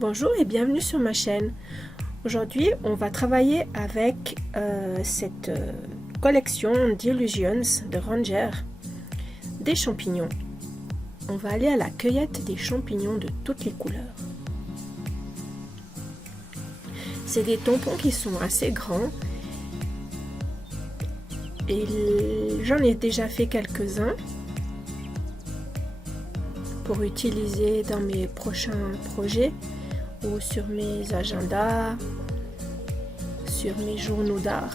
Bonjour et bienvenue sur ma chaîne. Aujourd'hui, on va travailler avec cette collection d'Illusions de Ranger, des champignons. On va aller à la cueillette des champignons de toutes les couleurs. C'est des tampons qui sont assez grands et j'en ai déjà fait quelques-uns pour utiliser dans mes prochains projets ou sur mes agendas, sur mes journaux d'art.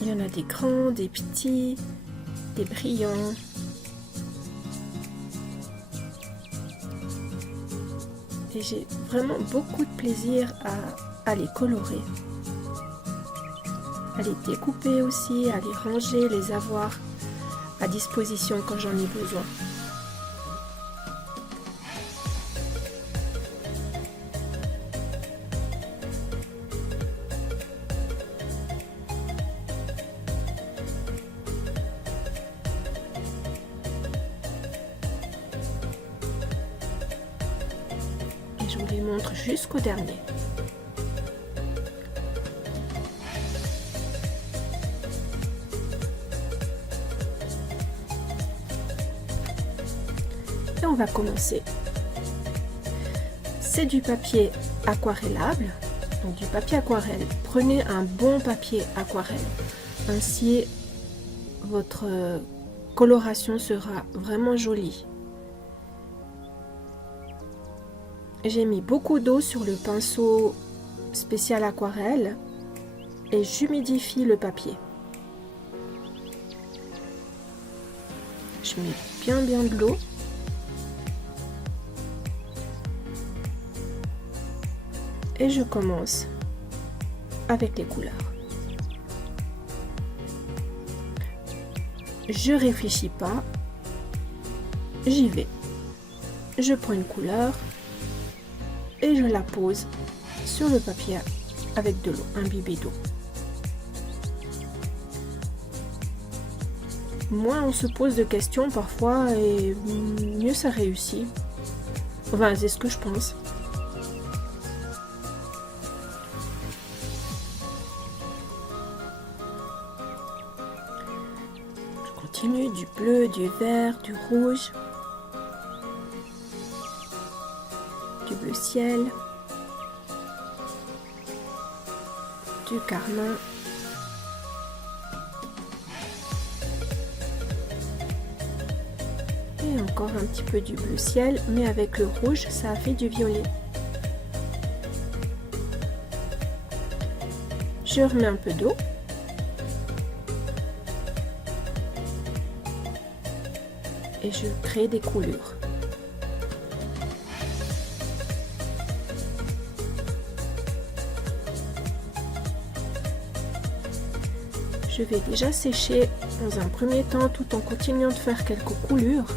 Il y en a des grands, des petits, des brillants. Et j'ai vraiment beaucoup de plaisir à les colorer. À les découper aussi, à les ranger, les avoir à disposition quand j'en ai besoin. Et je vous les montre jusqu'au dernier. Et on va commencer. C'est du papier aquarellable, donc du papier aquarelle. Prenez un bon papier aquarelle, ainsi votre coloration sera vraiment jolie. J'ai mis beaucoup d'eau sur le pinceau spécial aquarelle et j'humidifie le papier. Je mets bien de l'eau. Et je commence avec les couleurs. Je réfléchis pas, j'y vais. Je prends une couleur et je la pose sur le papier avec de l'eau, imbibée d'eau. Moins on se pose de questions parfois et mieux ça réussit. Enfin, c'est ce que je pense. Continue du bleu, du vert, du rouge, du bleu ciel, du carmin, et encore un petit peu du bleu ciel, mais avec le rouge, ça a fait du violet. Je remets un peu d'eau. Et je crée des coulures. Je vais déjà sécher dans un premier temps tout en continuant de faire quelques coulures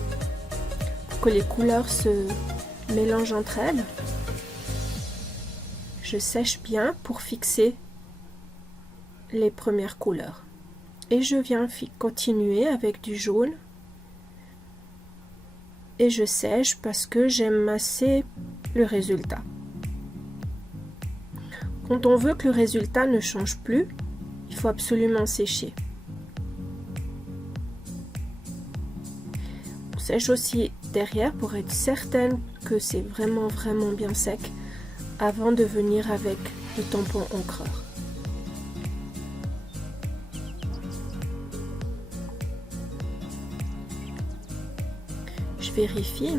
pour que les couleurs se mélangent entre elles. Je sèche bien pour fixer les premières couleurs. Et je viens continuer avec du jaune. Et je sèche parce que j'aime assez le résultat. Quand on veut que le résultat ne change plus, il faut absolument sécher. On sèche aussi derrière pour être certaine que c'est vraiment bien sec avant de venir avec le tampon encreur. Je vérifie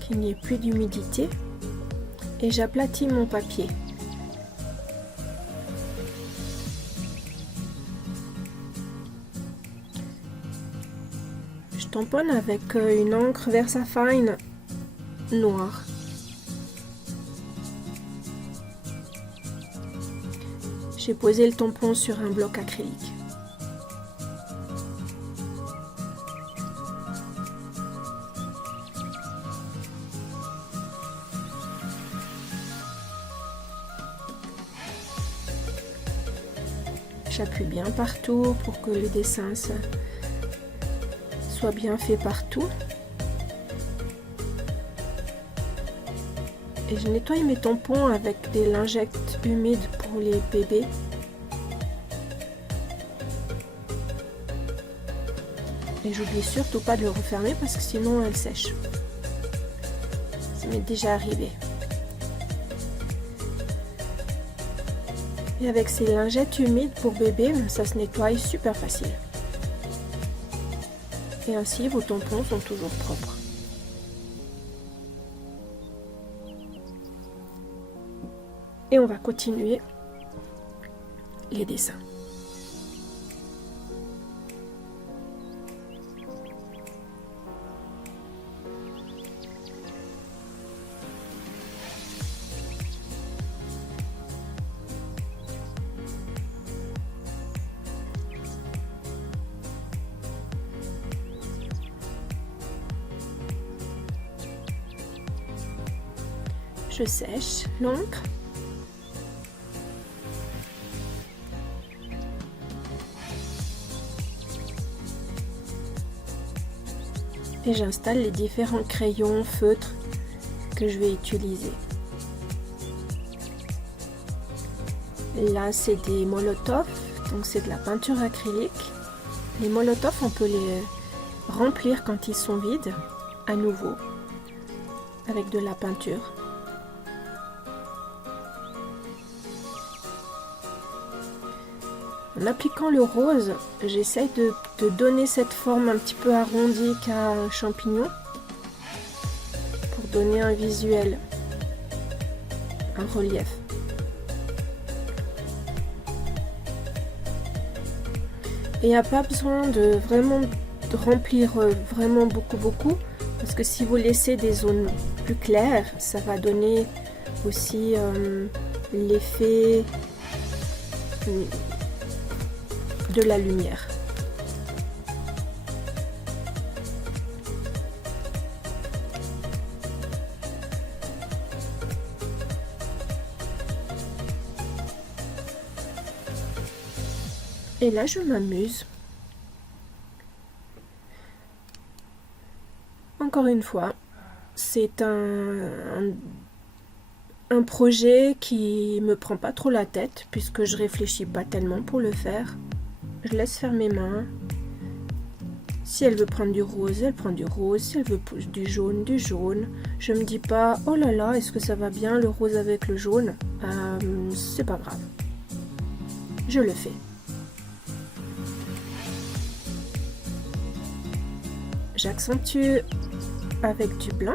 qu'il n'y ait plus d'humidité et j'aplatis mon papier. Je tamponne avec une encre VersaFine noire. J'ai posé le tampon sur un bloc acrylique. J'appuie bien partout pour que le dessin soit bien fait partout. Et je nettoie mes tampons avec des lingettes humides pour les bébés. Et j'oublie surtout pas de le refermer parce que sinon elle sèche. Ça m'est déjà arrivé. Et avec ces lingettes humides pour bébé, ça se nettoie super facile. Et ainsi vos tampons sont toujours propres. Et on va continuer les dessins. Je sèche l'encre. Et j'installe les différents crayons feutres que je vais utiliser. Là, c'est des Molotov, donc c'est de la peinture acrylique. Les Molotov, on peut les remplir quand ils sont vides, à nouveau, avec de la peinture. En appliquant le rose, j'essaye de donner cette forme un petit peu arrondie qu'a un champignon pour donner un visuel, un relief. Et il n'y a pas besoin de vraiment remplir vraiment beaucoup parce que si vous laissez des zones plus claires, ça va donner aussi l'effet de la lumière. Et là, je m'amuse. Encore une fois, c'est un projet qui me prend pas trop la tête puisque je réfléchis pas tellement pour le faire. Je laisse faire mes mains. Si elle veut prendre du rose, elle prend du rose. Si elle veut du jaune, du jaune. Je me dis pas, oh là là, est-ce que ça va bien le rose avec le jaune? C'est pas grave. Je le fais. J'accentue avec du blanc.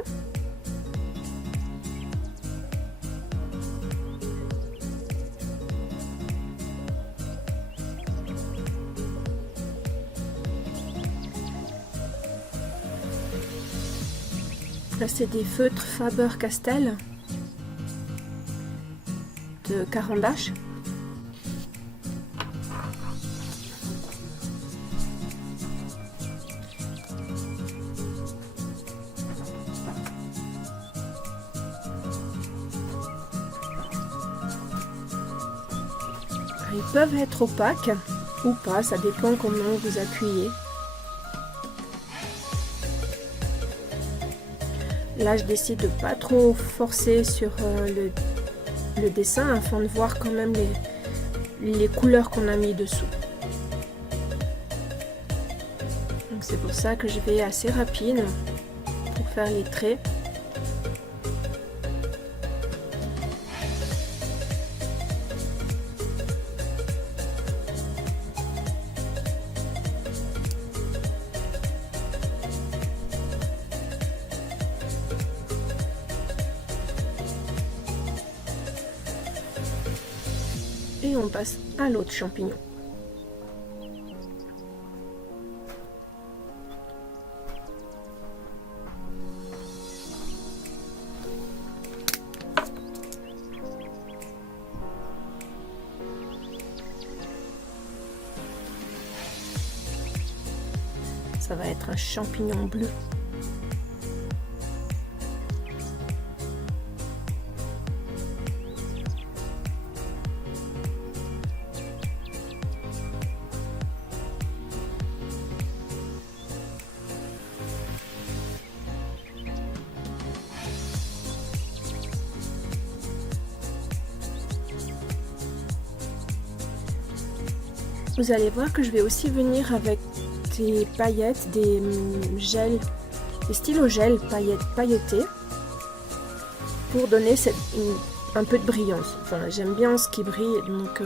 Là, c'est des feutres Faber-Castell de Caran d'Ache. Ils peuvent être opaques ou pas, ça dépend comment vous appuyez. Là, je décide de pas trop forcer sur le dessin afin de voir quand même les couleurs qu'on a mis dessous. Donc c'est pour ça que je vais assez rapide pour faire les traits. Et on passe à l'autre champignon. Ça va être un champignon bleu. Vous allez voir que je vais aussi venir avec des paillettes, des gels, des stylos gel pailletés pour donner un peu de brillance. Enfin, j'aime bien ce qui brille, donc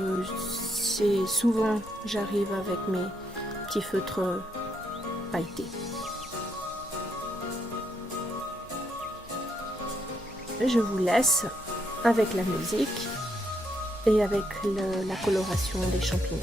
c'est souvent j'arrive avec mes petits feutres pailletés. Je vous laisse avec la musique et avec la coloration des champignons.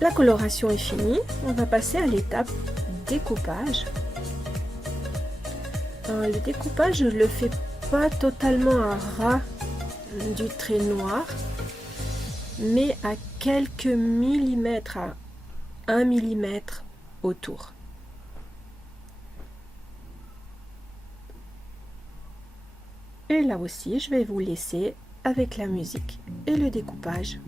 La coloration est finie, on va passer à l'étape découpage. Le découpage, je ne le fais pas totalement à ras du trait noir. mais à quelques millimètres, à 1 millimètre autour. Et là aussi, je vais vous laisser avec la musique et le découpage.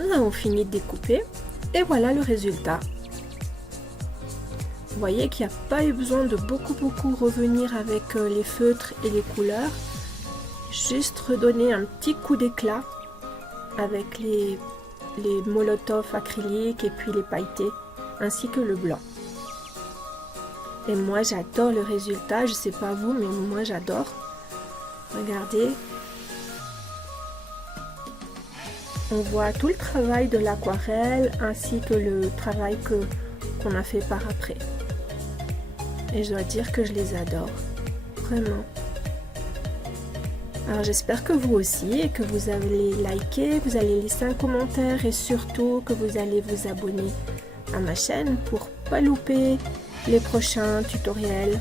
Nous avons fini de découper et voilà le résultat. Vous voyez qu'il n'y a pas eu besoin de beaucoup revenir avec les feutres et les couleurs. Juste redonner un petit coup d'éclat avec les molotovs acryliques et puis les pailletés ainsi que le blanc. Et moi j'adore le résultat, je sais pas vous mais moi j'adore. Regardez. On voit tout le travail de l'aquarelle ainsi que le travail qu'on a fait par après. Et je dois dire que je les adore, vraiment. Alors j'espère que vous aussi et que vous allez liker, vous allez laisser un commentaire et surtout que vous allez vous abonner à ma chaîne pour pas louper les prochains tutoriels.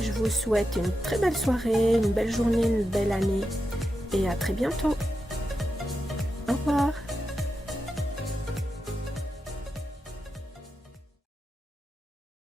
Je vous souhaite une très belle soirée, une belle journée, une belle année et à très bientôt. Au revoir.